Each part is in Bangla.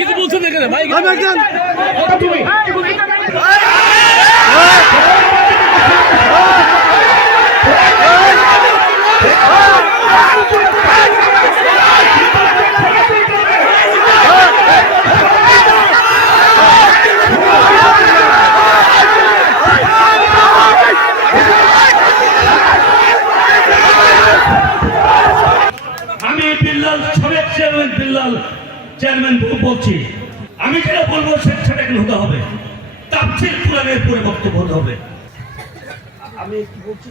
কিছু বলছেন এখানে ভাই আমি বিল্লাল সাবেক চেয়ারম্যান বলছি, আমি যেটা বলবো সেটা হতে হবে, তাফসীর কোরআনের উপরে বক্তব্য হতে হবে। আমি কি বলছি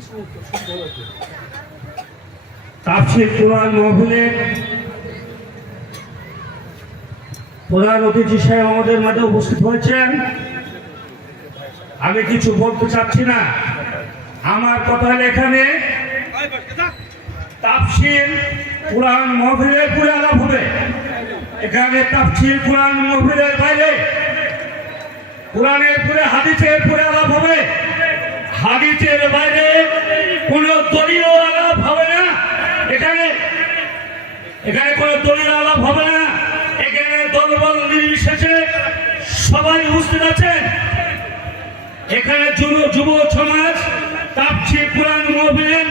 তাফসীর কোরআন মাহফিলের প্রধান অতিথি সাহেব আমাদের মাঝে উপস্থিত হয়েছেন। আমি কিছু বলতে চাচ্ছি না, আমার কথা হলো এখানে তাফসীর কোরআন মাহফিলের পুরো আলাপ হবে। এখানে তাফসীর কোরআন মাহফিলের বাইরে কোরআনের পুরো হাদিসের পুরো আলাপ হবে। হাদিসের বাইরে কোন দলীয় আলাপ হবে না। এখানে কোনো দলীয় আলাপ হবে না। এখানে দলবল নির্বিশেষে সবাই উপস্থিত আছেন। এখানে যুব সমাজ তাফসীর কোরআন মাহফিলের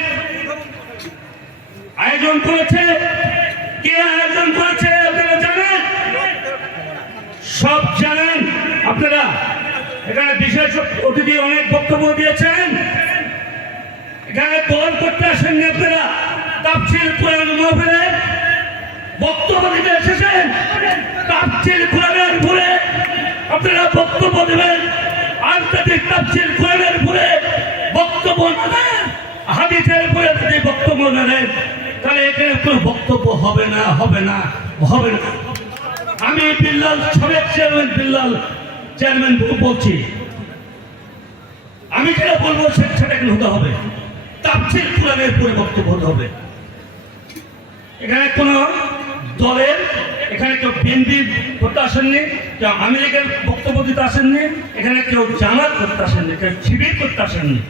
আয়োজন করেছে। কে আয়োজন করেছে আপনারা জানেন, সব জানেন আপনারা। এখানে বিশেষ অতিথি অনেক বক্তব্য দিয়েছেন। এখানে দল করতে আসেননি আপনারা, তাফসীর কোরআন মাহফিলের বক্তব্য দিতে এসেছেন। তাফসীর কোরআনের উপরে আপনারা বক্তব্য দেবেন। আর যদি তাফসীর কোরআনের উপরে বক্তব্য না দেন, হাদিসের উপরে যদি বক্তব্য না দেন, তাহলে এখানে কোনো বক্তব্য হবে না। আমি বিল্লাল সাবেক চেয়ারম্যান বলছি, আমি যেটা বলবো সেটা হতে হবে, তাফসীর কোরআনের উপরে বক্তব্য হতে হবে। এখানে কোন দলের, এখানে কেউ বিএনপি করতে আসেননি, কেউ আওয়ামী লীগের বক্তব্য দিতে আসেননি, এখানে কেউ জামাত করতে আসেননি, কেউ শিবির করতে আসেননি,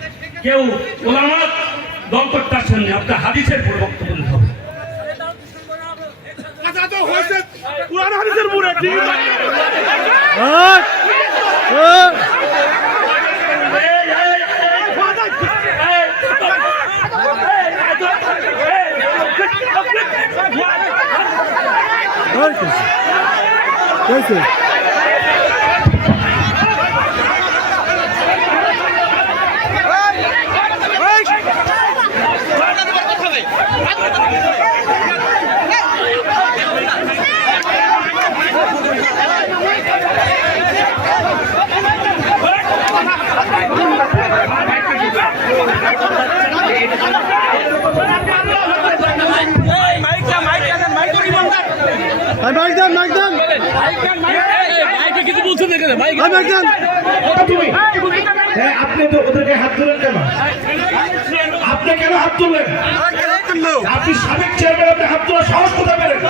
কেউ ওলামা দল করতে আসেননি। আপনার হাদিসের উপর বক্তব্য দিতে হবে। কিছু বলছেন এখানে ভাই আপনি তো ওদেরকে হাত তুলেন কেন? আপনি কেন হাত তুললেন? আপনি সাবেক চেয়ারম্যান, আপনি হাত তোলার সাহস কোথায় পেলেন?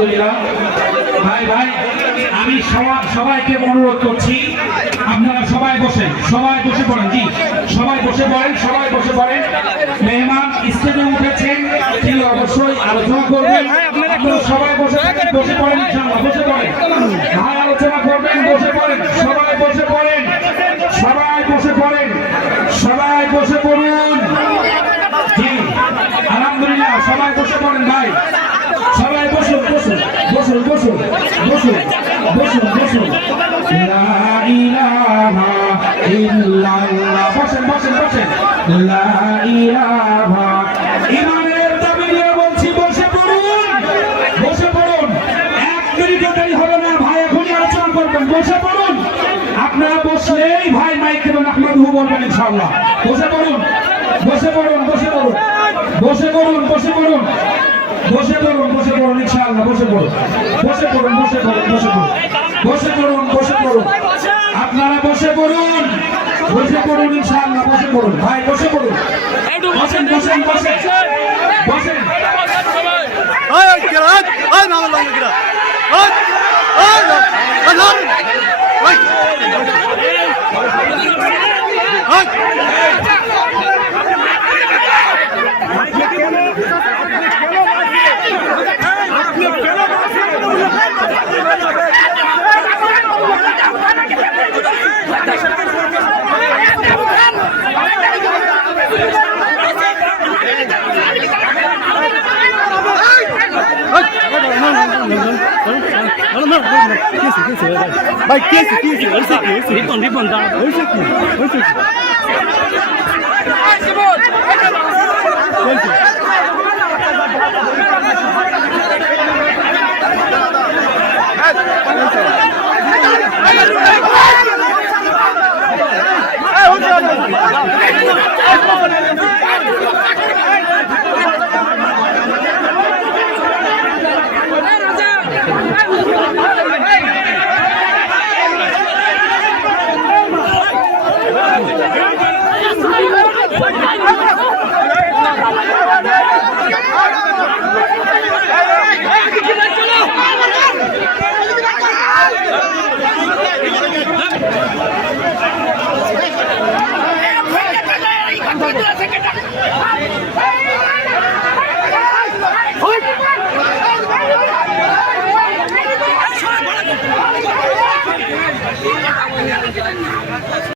আলহামদুলিল্লাহ। ভাই ভাই আমি সবাইকে অনুরোধ করছি আপনারা সবাই বসে পড়েন। জি সবাই বসে পড়েন। মেহমান স্টেজে উঠেছেন, তিনি অবশ্যই আলোচনা করবেন। আপনারা সবাই বসে পড়েন, ইনশাআল্লাহ বসে পড়েন। ভাই আলোচনা করবেন, বসে পড়েন, সবাই বসে পড়েন। জি আলহামদুলিল্লাহ, সবাই বসে পড়েন ভাই, সবাই বসুন। লা ইলাহা ইল্লাল্লাহ, বসেন। লা ইলাহা, ইমানের দাবি নিয়ে বলছি, বসে পড়ুন। 1 মিনিটও দেরি হলো না ভাই, এখনই আলোচনা করবেন, বসে পড়ুন। আপনারা বসলেই ভাই মাইক দেবেন, আহমদহু বলবেন ইনশাআল্লাহ। বসে পড়ুন ইনশাআল্লাহ, বসে পড়ুন। আপনারা বসে পড়ুন ইনশাআল্লাহ, বসে পড়ুন ভাই, বসে পড়ুন। বসেন। ভাই কি হয়েছে রিপন হয়েছে কি হয়েছে